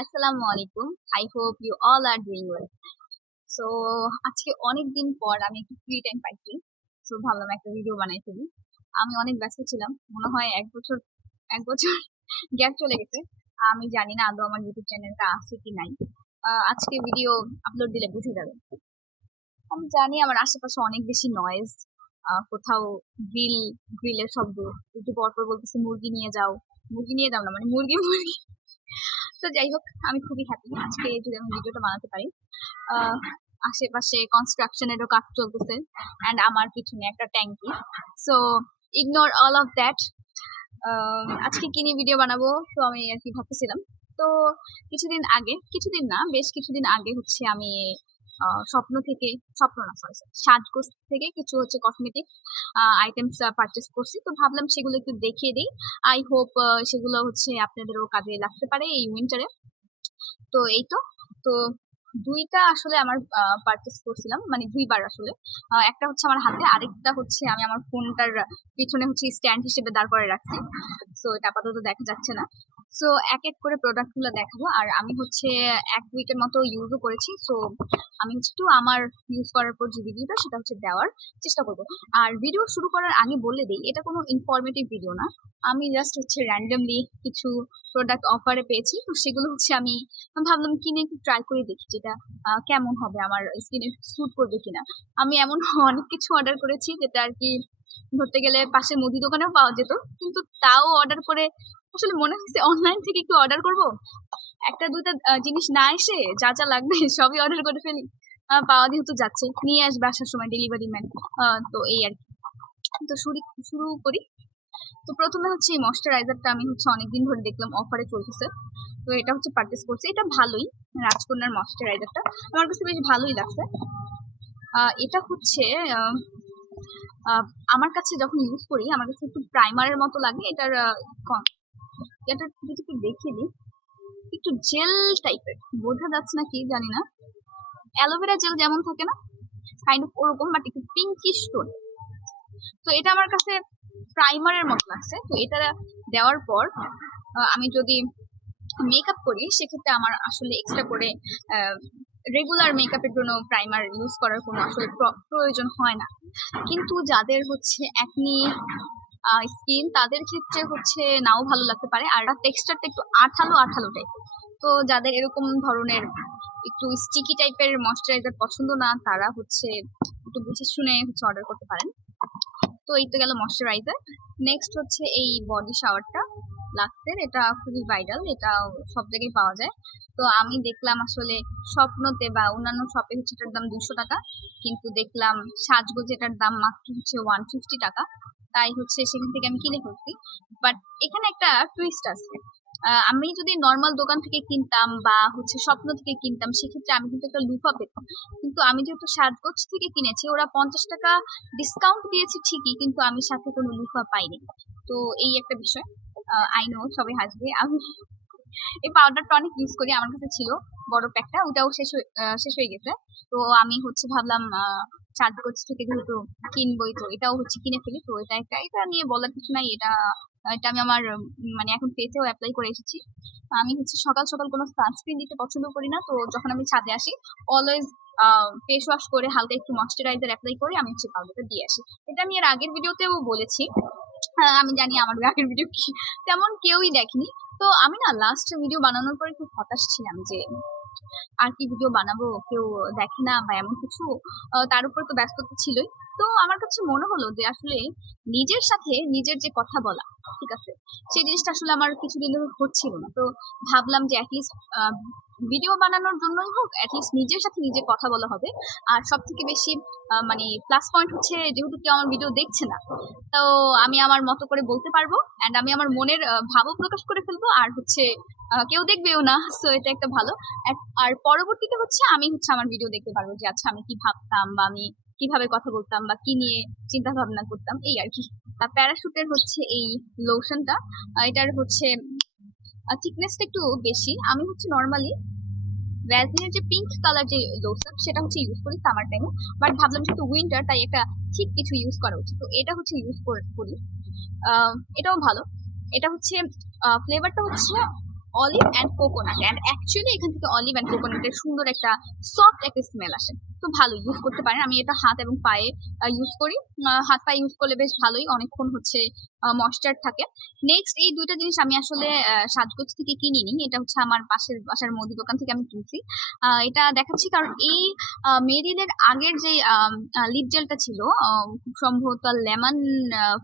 আসসালামু আলাইকুম। I hope you all are doing well. So আজকে অনেকদিন পর আমি একটু ফ্রি টাইম পাইছি। সো ভাবলাম একটা ভিডিও বানাই ফেলি। আমি অনেক ব্যস্ত ছিলাম। মনে হয় ১ বছর গ্যাপ চলে গেছে। আমি জানি না আদৌ আমার ইউটিউব চ্যানেলটা আছে কি নাই। আজকে ভিডিও আপলোড দিলে বুঝে যাবে। আমি জানি আমার আশেপাশে অনেক বেশি নয়েজ। কোথাও গ্রিলের শব্দ। একটু পরপর বলতেছে মুরগি নিয়ে যাও। মুরগি নিয়ে যাও না মানে মুরগি। তো যাই হোক আমি খুবই হ্যাপি আজকে যদি আমি ভিডিওটা বানাতে পারি। আহ, আশেপাশে কনস্ট্রাকশনেরও কাজ চলতেছে এন্ড আমার পিছনে একটা ট্যাঙ্কি। So ignore all of that. আজকে কি নিয়ে ভিডিও বানাবো তো আমি আর কি ভাবতেছিলাম। তো কিছুদিন না বেশ কিছুদিন আগে হচ্ছে আমি স্বপ্ন না সরি সাজগোজ থেকে কিছু হচ্ছে কসমেটিক্স আইটেমস পারচেস করছি। তো ভাবলাম সেগুলো একটু দেখিয়ে দিই। আই হোপ সেগুলো হচ্ছে আপনাদেরও কাজে লাগতে পারে এই উইন্টারে। তো এই তো ২টা আসলে আমার পারচেস করছিলাম মানে ২ বার আসলে। একটা হচ্ছে আমার হাতে, আরেকটা হচ্ছে আমি আমার ফোনটার পিছনে হচ্ছে স্ট্যান্ড হিসেবে দাঁড় করে রাখছি। সো এটা আপাতত দেখা যাচ্ছে না। সো এক করে প্রোডাক্ট গুলো দেখাবো। আর আমি হচ্ছে ১ উইকের মতো ইউজও করেছি। সো আমি হচ্ছে একটু আমার ইউজ করার পর যে রিভিউটা সেটা হচ্ছে দেওয়ার চেষ্টা করব। আর ভিডিও শুরু করার আগে বলে দেই এটা কোনো ইনফরমেটিভ ভিডিও না। আমি জাস্ট হচ্ছে র্যান্ডমলি কিছু প্রোডাক্ট অফারে পেয়েছি। তো সেগুলো হচ্ছে আমি ভাবলাম কিনে একটু ট্রাই করে দেখি যেটা কেমন হবে, আমার স্কিনে স্যুট করবে কিনা। আমি এমন অনেক কিছু অর্ডার করেছি যেটা আর কি ধরতে গেলে পাশে মুদি দোকানেও পাওয়া যেত, কিন্তু তাও অর্ডার করে আসলে মনে হচ্ছে অনলাইন থেকে একটু অর্ডার করব। একটা দুইটা জিনিস না এসে যা যা লাগবে সবই অর্ডার করে ফেলি। পাওয়া যেহেতু যাচ্ছে নিয়ে আসবে আসার সময় ডেলিভারি ম্যান। তো এই আর কি। তো শুরু করি। তো প্রথমে হচ্ছে এই ময়শ্চারাইজারটা আমি হচ্ছে অনেকদিন ধরে দেখলাম অফারে চলতেছে। তো এটা হচ্ছে পারচেস করছি। এটা ভালোই, রাজকন্যার ময়শ্চারাইজারটা আমার কাছে বেশ ভালোই লাগছে। এটা হচ্ছে আমার কাছে যখন ইউজ করি আমার কাছে একটু প্রাইমারের মতো লাগে। এটা একটু দেখিয়ে দিই। একটু জেল টাইপের, বোঝা যাচ্ছে না কি জানি না, অ্যালোভেরা জেল যেমন থাকে না কাইন্ড অফ ওরকম, বাট একটু পিঙ্কিশ টোন। তো এটা আমার কাছে প্রাইমারের মতো লাগছে। তো এটা দেওয়ার পর আমি যদি মেকআপ করি সেক্ষেত্রে আমার আসলে এক্সট্রা করে রেগুলার মেকআপের জন্য প্রাইমার ইউজ করার কোনো আসলে প্রয়োজন হয় না। কিন্তু যাদের হচ্ছে একনি স্কিন তাদের ক্ষেত্রে হচ্ছে নাও ভালো লাগতে পারে। আর টেক্সচারটা একটু আঠালো আঠালো টাইপের। তো যাদের এরকম ধরনের একটু স্টিকি টাইপের ময়শ্চারাইজার পছন্দ না তারা হচ্ছে একটু বুঝে শুনে হচ্ছে অর্ডার করতে পারেন। তো এই তো গেল ময়শ্চারাইজার। নেক্সট হচ্ছে এই বডি শাওয়ারটা লাক্সের, এটা খুবই ভাইরাল, এটা সব জায়গায় পাওয়া যায়। তো আমি দেখলাম আসলে স্বপ্নতে বা অন্যান্য শপে হচ্ছে এটার দাম 200 টাকা, কিন্তু দেখলাম সাজগোজ এটার দাম মাত্র হচ্ছে 150 টাকা। তাই হচ্ছে সেখান থেকে আমি কিনে ফেলছি। বাট এখানে একটা টুইস্ট আছে। আমি যদি নর্মাল দোকান থেকে কিনতাম বা হচ্ছে স্বপ্ন থেকে কিনতাম সেক্ষেত্রে আমি কিন্তু একটা লুফা পেতাম। কিন্তু আমি যেহেতু সাজগোজ থেকে কিনেছি ওরা 50 টাকা ডিসকাউন্ট দিয়েছে ঠিকই, কিন্তু আমি সাথে কোনো লুফা পাইনি। তো এই একটা বিষয়। আই নো সবাই হাসবে। আমি এই পাউডারটা অনেক ইউজ করি, আমার কাছে ছিল বড় প্যাকটা, ওটাও শেষ হয়ে গেছে। তো আমি হচ্ছে ভাবলাম সাজগোজ থেকে যেহেতু কিনবই তো এটাও হচ্ছে কিনে ফেলি। তো এটা নিয়ে বলার কিছু নাই। এটা এটা আমি আমার মানে এখন ফেসেও অ্যাপ্লাই করে এসেছি। আমি হচ্ছে সকাল সকাল কোনো সানস্ক্রিন দিতে পছন্দ করি না। তো যখন আমি ছাদে আসি অলওয়েজ ফেস ওয়াশ করে হালকা একটু ময়শ্চারাইজার অ্যাপ্লাই করে আমি হচ্ছে পাউডারটা দিয়ে আসি। এটা আমি এর আগের ভিডিওতেও বলেছি। আমি জানি আমার আগের ভিডিও কি তেমন কেউই দেখেনি। তো আমি না লাস্ট ভিডিও বানানোর পরে খুব হতাশ ছিলাম যে আর কি ভিডিও বানাবো, কেউ দেখে না বা এমন কিছু। তার উপর তো ব্যস্ততা ছিলই। তো আমার কাছে মনে হলো যে আসলে নিজের সাথে নিজের যে কথা বলা, ঠিক আছে, সেই জিনিসটা আসলে আমার কিছুদিন ধরে হচ্ছিল না। তো ভাবলাম যে অ্যাটলিস্ট ভিডিও বানানোর জন্যই হোক অ্যাটলিস্ট নিজের সাথে নিজে কথা বলা হবে। আর সব থেকে বেশি মানে প্লাস পয়েন্ট হচ্ছে যেহেতু কেউ আমার ভিডিও দেখছে না, তো আমি আমার মতো করে বলতে পারবো এন্ড আমি আমার মনের ভাবও প্রকাশ করে ফেলবো। আর হচ্ছে কেউ দেখবেও না। সো এটা একটা ভালো। আর পরবর্তীতে হচ্ছে আমি হচ্ছে আমার ভিডিও দেখতে পারবো যে আচ্ছা আমি কি ভাবতাম বা আমি কিভাবে কথা বলতাম বা কি নিয়ে চিন্তা ভাবনা করতাম এই আর কি। প্যারাশুটের হচ্ছে এই লোশনটা, এটার হচ্ছে থিকনেসটা একটু বেশি। আমি হচ্ছে নর্মালি ভ্যাসলিনের যে পিঙ্ক কালার যে লোশন সেটা হচ্ছে ইউজ করি সামার টাইমে। বাট ভাবলাম যেহেতু উইন্টার তাই একটা ঠিক কিছু ইউজ করা উচিত, তো এটা হচ্ছে ইউজ করি। এটাও ভালো। এটা হচ্ছে ফ্লেভারটা হচ্ছে olive and coconut, and actually এখান থেকে অলিভ অ্যান্ড কোকোনাটের সুন্দর একটা সফট একটা স্মেল আসে। তো ভালো ইউজ করতে পারেন। আমি এটা হাত এবং পায়ে ইউজ করি। হাত পায়ে ইউজ করলে বেশ ভালোই, অনেকক্ষণ হচ্ছে ময়েশ্চার থাকে। নেক্সট এই দুইটা জিনিস আমি আসলে সাজগোজ থেকে কিনিনি, এটা হচ্ছে আমার পাশের বাসার মুদি দোকান থেকে আমি কিনছি। এটা দেখাচ্ছি কারণ এই মেরিলের আগের যে লিপ জেলটা ছিল খুব সম্ভবত লেমন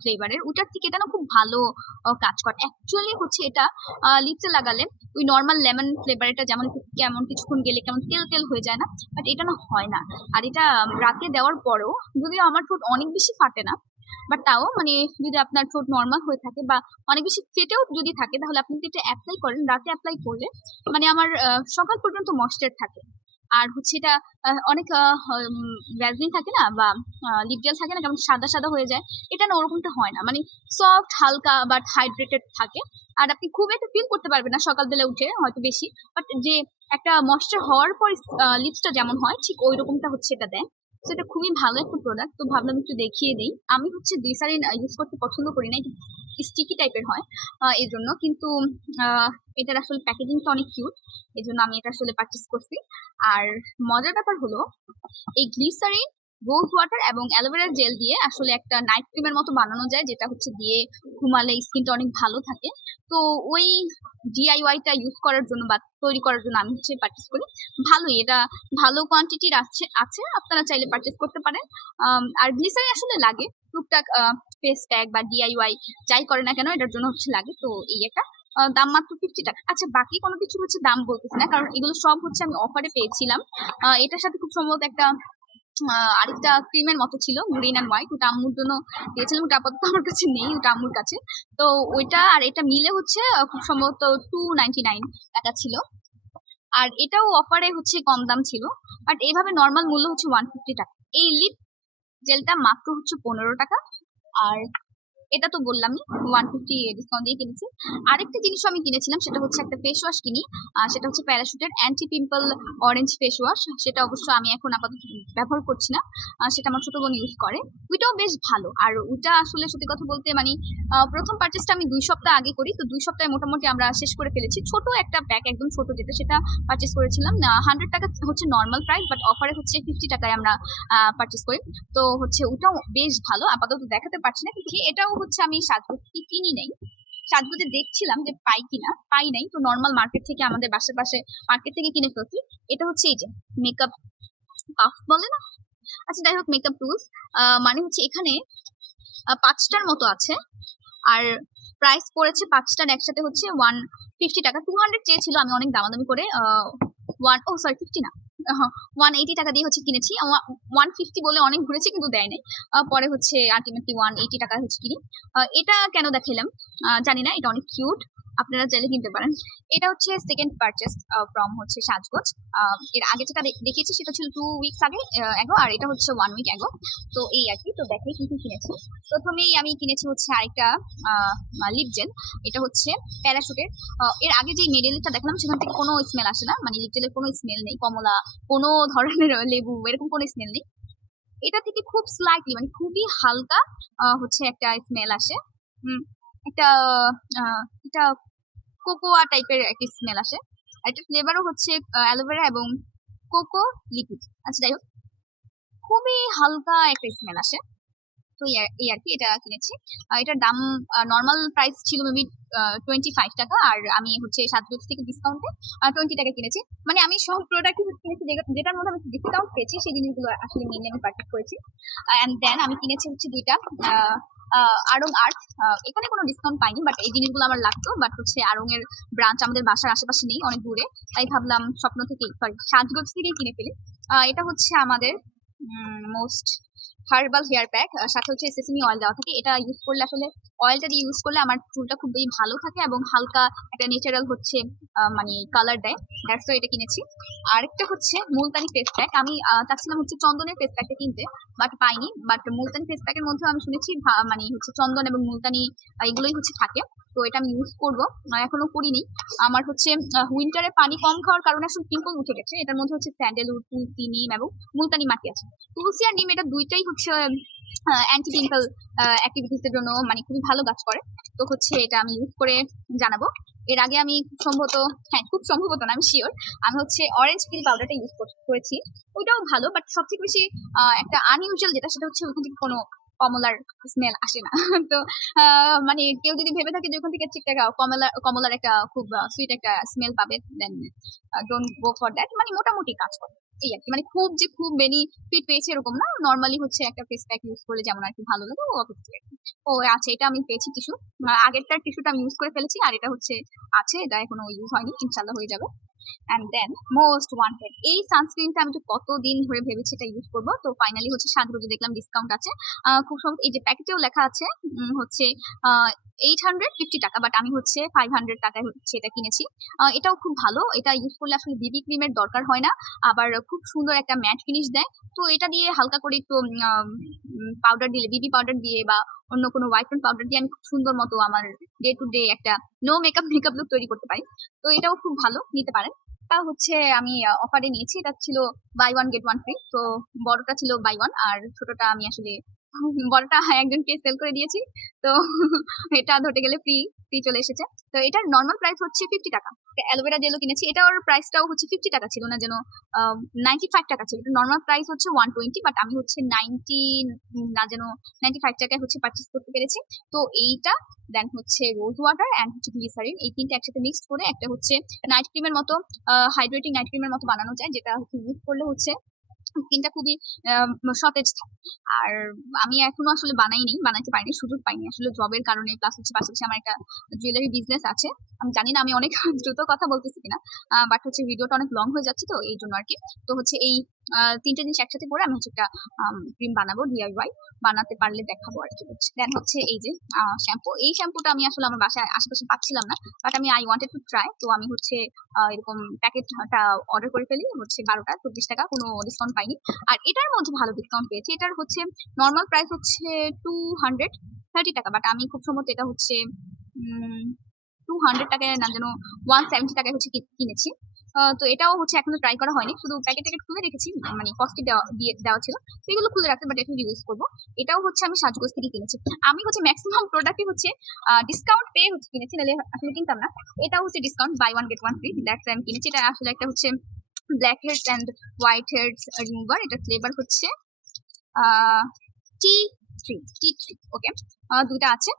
ফ্লেভারের, ওটার থেকে এটা না খুব ভালো কাজ করে। অ্যাকচুয়ালি হচ্ছে এটা লিপসে লাগালে ওই নর্মাল লেমন ফ্লেভার এটা যেমন কেমন কিছুক্ষণ গেলে কেমন তেল তেল হয়ে যায় না, বাট এটা না হয় না। আর এটা রাতে দেওয়ার পরেও, যদিও আমার ঠোঁট অনেক বেশি ফাটে না, বাট তাও মানে যদি আপনার ঠোঁট নর্মাল হয়ে থাকে বা অনেক বেশি ফেটেও যদি থাকে, তাহলে আপনি যদি এটা অ্যাপ্লাই করেন, রাতে অ্যাপ্লাই করলে মানে আমার সকাল পর্যন্ত ময়েশ্চার থাকে। আর হচ্ছে এটা অনেক ভ্যাসলিন থাকে না বা লিপ জেল থাকে না কেমন সাদা সাদা হয়ে যায়, এটা না ওরকমটা হয় না, মানে সফট হালকা বাট হাইড্রেটেড থাকে। আর আপনি খুব একটা ফিল করতে পারবেন না সকালবেলা উঠে হয়তো বেশি, বাট যে একটা ময়েশ্চার হওয়ার পর লিপসটা যেমন হয় ঠিক ওই রকমটা হচ্ছে এটা দেয়। তো এটা খুবই ভালো একটা প্রোডাক্ট, তো ভাবলাম একটু দেখিয়ে দিই। আমি হচ্ছে গ্লিসারিন ইউজ করতে পছন্দ করি না, স্টিকি টাইপের হয় এই জন্য, কিন্তু এটার আসলে প্যাকেজিংটা অনেক কিউট, এই জন্য আমি এটা আসলে পারচেস করছি। আর মজার ব্যাপার হলো এই গ্লিসারিন, রোজ ওয়াটার এবং অ্যালোভেরা জেল দিয়ে আসলে একটা নাইট ক্রিমের মতো বানানো যায়, যেটা হচ্ছে দিয়ে ঘুমালে স্কিনটা অনেক ভালো থাকে। তো ওই ডিআইওয়াইটা ইউজ করার জন্য বা তৈরি করার জন্য আমি হচ্ছে পারচেস করি। ভালোই, এটা ভালো কোয়ান্টিটির আছে, আপনারা চাইলে পারচেস করতে পারেন। আর গ্লিসারিন আসলে লাগে টুকটাক ফেস প্যাক বা ডিআইওয়াই যাই করে না কেন, এটার জন্য হচ্ছে লাগে। তো এই একটা দাম মাত্র 50 টাকা। আচ্ছা, বাকি কোনো কিছু হচ্ছে দাম বলতেছি না, কারণ এগুলো সব হচ্ছে আমি অফারে পেয়েছিলাম। এটার সাথে খুব সম্ভবত একটা আরেকটা ক্রিমের মতো ছিল গ্রিন অ্যান্ড হোয়াইট, ওটা আম্মুর জন্য দিয়েছিলাম, ওটা আপাতত আমার কাছে নেই, ওটা আম্মুর কাছে। তো ওইটা আর এটা মিলে হচ্ছে খুব সম্ভবত 299 টাকা ছিল। আর এটাও অফারে হচ্ছে কম দাম ছিল, বাট এইভাবে নর্মাল মূল্য হচ্ছে 150 টাকা। এই লিপ জেলটা মাত্র হচ্ছে 15 টাকা। আর এটা তো বললামই 150 ডিসকাউন্ট দিয়ে কিনেছি। আরেকটা জিনিসও আমি কিনেছিলাম, সেটা হচ্ছে একটা ফেস ওয়াশ কিনি, সেটা হচ্ছে প্যারাশুটের anti pimple orange face wash. সেটা অবশ্য আমি এখন আপাতত ব্যবহার করছি না, সেটা আমার ছোট বোন ইউজ করে। ওইটাও বেশ ভালো। আর ওইটা আসলে সত্যি কথা বলতে মানে প্রথম পারচেসটা আমি 2 সপ্তাহ আগে করি, তো 2 সপ্তাহে মোটামুটি আমরা শেষ করে ফেলেছি। ছোট একটা প্যাক, একদম ছোট যেটা, সেটা পারচেস করেছিলাম। 100 টাকা হচ্ছে নর্মাল প্রাইস, বাট অফারে হচ্ছে 50 টাকায় আমরা পারচেস করি। তো হচ্ছে ওটাও বেশ ভালো, আপাতত দেখাতে পারছি না, কিন্তু এটাও হচ্ছে আমি সাজগোজ কিনি নাই, সাজগোজে দেখছিলাম যে পাই কিনা, পাই নাই। তো নর্মাল মার্কেট থেকে, আমাদের বাসার পাশে মার্কেট থেকে কিনে ফেলছি। এটা হচ্ছে এই যে মেকআপ পাফ বলে না, আচ্ছা যাই হোক, মেকআপ টুলস। মানে হচ্ছে এখানে 5টার মতো আছে, আর প্রাইস পড়েছে 5টার একসাথে হচ্ছে 150 টাকা। 200 চেয়েছিল, আমি অনেক দামাদামি করে 50 না, 180 টাকা দিয়ে হচ্ছে কিনেছি। 150 বলে অনেক ঘুরেছি, কিন্তু দেয় নাই। পরে হচ্ছে আলটিমেটলি 180 টাকা হচ্ছে কিনি। এটা কেন দেখাইলাম জানি না, এটা অনেক কিউট, আপনারা চাইলে কিনতে পারেন। এটা হচ্ছে সেকেন্ড পারচেস ফ্রম হচ্ছে সাজগোজ। এর আগে যেটা দেখিয়েছি সেটা ছিল 2 উইকস আগে, আর এটা হচ্ছে 1 উইক আগে। তো এই আর কি, তো দেখাই কি কি কিনেছি। প্রথমেই আমি কিনেছি হচ্ছে আরেকটা লিপ জেল, এটা হচ্ছে প্যারাশুটের। এর আগে যে মেডেলটা দেখলাম সেখান থেকে কোনো স্মেল আসে না, মানে লিপ জেলের কোনো স্মেল নেই, কমলা কোনো ধরনের লেবু এরকম কোনো স্মেল নেই। এটা থেকে খুব স্লাইটলি মানে খুবই হালকা হচ্ছে একটা স্মেল আসে, একটা এটা কোকোয়া টাইপের একটা স্মেল আসে। আর এটা ফ্লেভারও হচ্ছে অ্যালোভেরা এবং কোকো লিকুইড। আচ্ছা যাই হোক, খুবই হালকা একটা স্মেল আসে। তো এই আর কি, এটা কিনেছি। এটার দাম নর্মাল প্রাইস ছিল মেবি 25 টাকা, আর আমি হচ্ছে সাজগোজ থেকে ডিসকাউন্টে 20 টাকা কিনেছি। মানে আমি সব প্রোডাক্ট কিনেছি যেটার মধ্যে আমি ডিসকাউন্ট পেয়েছি, সেই জিনিসগুলো আসলে মেনলি আমি পারচেজ করেছি। অ্যান্ড দেন আমি কিনেছি হচ্ছে 2টা আড়ং আর্ট। এখানে কোনো ডিসকাউন্ট পাইনি, বাট এই জিনিসগুলো আমার লাগতো, বাট হচ্ছে আড়ং এর ব্রাঞ্চ আমাদের বাসার আশেপাশে নেই, অনেক দূরে, তাই ভাবলাম স্বপ্ন থেকে সাজগোজ থেকেই কিনে ফেলি। এটা হচ্ছে আমাদের মোস্ট হার্বাল হেয়ার প্যাক, সাথে হচ্ছে সেসেমি অয়েল দেওয়া থাকে। এটা ইউজ করলে আসলে অয়েলটা দিয়ে ইউজ করলে আমার চুলটা খুব বেশি ভালো থাকে এবং হালকা একটা ন্যাচারাল হচ্ছে মানে কালার দেয়, দ্যাটস ওয়াই এটা কিনেছি। আরেকটা হচ্ছে মুলতানি ফেস প্যাক। আমি চাচ্ছিলাম হচ্ছে চন্দনের ফেস প্যাকটা কিনতে, বাট পাইনি। বাট মুলতানি ফেস প্যাকের মধ্যেও আমি শুনেছি মানে হচ্ছে চন্দন এবং মুলতানি এগুলোই হচ্ছে থাকে। তো এটা আমি ইউজ করবো, এখনো করিনি। আমার হচ্ছে উইন্টারে পানি কম খাওয়ার কারণে আসলে পিম্পল উঠে গেছে। এটার মধ্যে হচ্ছে স্যান্ডেলউড, তুলসি, নিম এবং মুলতানি মাটি আছে। তুলসি আর নিম এটা দুইটাই হচ্ছে অ্যান্টি পিম্পল অ্যাক্টিভিটিস এর জন্য মানে খুবই ভালো কাজ করে। তো হচ্ছে এটা আমি ইউজ করে জানাবো। এর আগে আমি খুব সম্ভবত, হ্যাঁ খুব সম্ভবত না, আমি শিওর আমি হচ্ছে অরেঞ্জ পিল পাউডারটা ইউজ করেছি। ওইটাও ভালো, বাট সবথেকে বেশি একটা আনইউজুয়াল যেটা, সেটা হচ্ছে ওখান থেকে কোনো কমলার স্মেল আসে না। তো মানে কেউ যদি ভেবে থাকে যে ওখান থেকে ঠিক একটা কমলার একটা খুব সুইট একটা স্মেল পাবে, then don't go for that. মানে মোটামুটি কাজ করে এই আর কি, মানে খুব যে খুব বেনিফিট পেয়েছে এরকম না, নর্মালি হচ্ছে একটা ফেস প্যাক ইউজ করলে যেমন আর কি ভালো লাগে ও অবশ্যই। ও আচ্ছা, এটা আমি পেয়েছি টিস্যু, আগেরটার টিস্যুটা আমি ইউজ করে ফেলেছি, আর এটা হচ্ছে আছে, এটা এখনো ইউজ হয়নি, ইনশাল্লাহ হয়ে যাবে। অ্যান্ড দেন মোস্ট ওয়ান্টেড এই সানস্ক্রিনটা আমি তো কতদিন ধরে ভেবেছি এটা ইউজ করবো, তো ফাইনালি হচ্ছে সাজগোজে দেখলাম ডিসকাউন্ট আছে। খুব সম্ভবত এই যে প্যাকেটেও লেখা আছে হচ্ছে 850 টাকা, বাট আমি হচ্ছে 500 টাকায় হচ্ছে এটা কিনেছি। এটাও খুব ভালো, এটা ইউজ করলে আসলে বিবি ক্রিমের দরকার হয় না, আবার খুব সুন্দর একটা ম্যাট ফিনিশ দেয়। তো এটা দিয়ে হালকা করে একটু পাউডার দিলে, বিবি পাউডার দিয়ে বা অন্য কোনো হোয়াইটন পাউডার দিয়ে আমি খুব সুন্দর মতো আমার ডে টু ডে একটা নো মেকআপ লুক তৈরি করতে পারি। তো এটাও খুব ভালো, নিতে পারেন। তা হচ্ছে আমি অফারে নিয়েছি, এটা ছিল buy one get one free. তো বড়টা ছিল বাই ওয়ান, আর ছোটটা আমি আসলে বড়টা একজনকে সেল করে দিয়েছি। তো এটা ধরতে গেলে ফ্রি ফ্রি চলে এসেছে। তো এটার নর্মাল প্রাইস হচ্ছে 50 টাকা। অ্যালোভেরা জেলও কিনেছি, এটার প্রাইসটাও হচ্ছে 50 টাকা ছিল না, যেন 95 টাকা ছিল। নর্মাল প্রাইস হচ্ছে 120, বাট আমি হচ্ছে 90 না যেন 95 টাকায় হচ্ছে পারচেস করতে পেরেছি। তো এইটা দেন হচ্ছে রোজ ওয়াটার অ্যান্ড হচ্ছে গ্লিসারিন, এই তিনটা একসাথে মিক্সড করে একটা হচ্ছে নাইট ক্রিমের মতো, হাইড্রেটিং নাইট ক্রিমের মতো বানানো যায়, যেটা হচ্ছে ইউজ করলে হচ্ছে স্কিনটা খুবই সতেজ থাকে। আর আমি এখনো আসলে বানাইতে পারিনি, সুযোগ পাইনি আসলে জবের কারণে, প্লাস হচ্ছে পাশাপাশি আমার একটা জুয়েলারি বিজনেস আছে। আমি জানি না আমি অনেক দ্রুত কথা বলতেছি কিনা, বাট হচ্ছে ভিডিওটা অনেক লং হয়ে যাচ্ছে, তো এই জন্য আর কি। তো হচ্ছে এই তিনটে জিনিস একসাথে করে আমি হচ্ছে একটা ক্রিম বানাবো, ডিআইওয়াই বানাতে পারলে দেখাবো আর কি। দেন হচ্ছে এই যে শ্যাম্পু, এই শ্যাম্পুটা আমি আসলে আমার বাসায় আশেপাশে পাচ্ছিলাম না, বাট আমি আই ওয়ান্টেড টু ট্রাই। তো আমি হচ্ছে এরকম প্যাকেটটা অর্ডার করে ফেলি, হচ্ছে 12টা 24 টাকা, কোনো ডিসকাউন্ট পাইনি। আর এটার মধ্যে ভালো ডিসকাউন্ট পেয়েছি, এটার হচ্ছে নর্মাল প্রাইস হচ্ছে 230 টাকা, বাট আমি খুব সম্ভবত এটা হচ্ছে 200 টাকায় না যেন 170 টাকায় হচ্ছে কিনেছি। তো এটাও হচ্ছে এখনো ট্রাই করা হয়নি, শুধু প্যাকেট খুলে রেখেছি, মানে কস্টে দেওয়া ছিল, তো এগুলো খুলে রাখতে, বাট এখন ইউজ করবো। এটাও হচ্ছে আমি সাজগোজ থেকে কিনেছি। আমি হচ্ছে ম্যাক্সিমাম প্রোডাক্টই হচ্ছে ডিসকাউন্ট পেয়ে হচ্ছে কিনেছি, নাহলে আসলে কিনতাম না। এটাও হচ্ছে discount, buy one get one free, that's আমি কিনেছি। এটা আসলে একটা হচ্ছে black heads and white heads remover, এটার ফ্লেভার হচ্ছে টি টি থ্রি। ওকে, দুইটা আছে।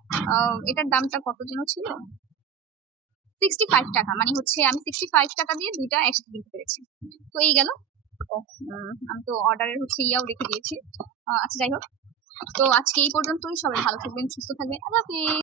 এটার দামটা কত যেন ছিল, 65 টাকা, মানে হচ্ছে আমি 65 টাকা দিয়ে দুইটা একসাথে কিনতে পেরেছি। তো এই গেল। আমি তো অর্ডারের হচ্ছে ইয়াও রেখে দিয়েছি। আচ্ছা যাই হোক, তো আজকে এই পর্যন্তই। সবাই ভালো থাকবেন, সুস্থ থাকবেন, আল্লাহ হাফেজ।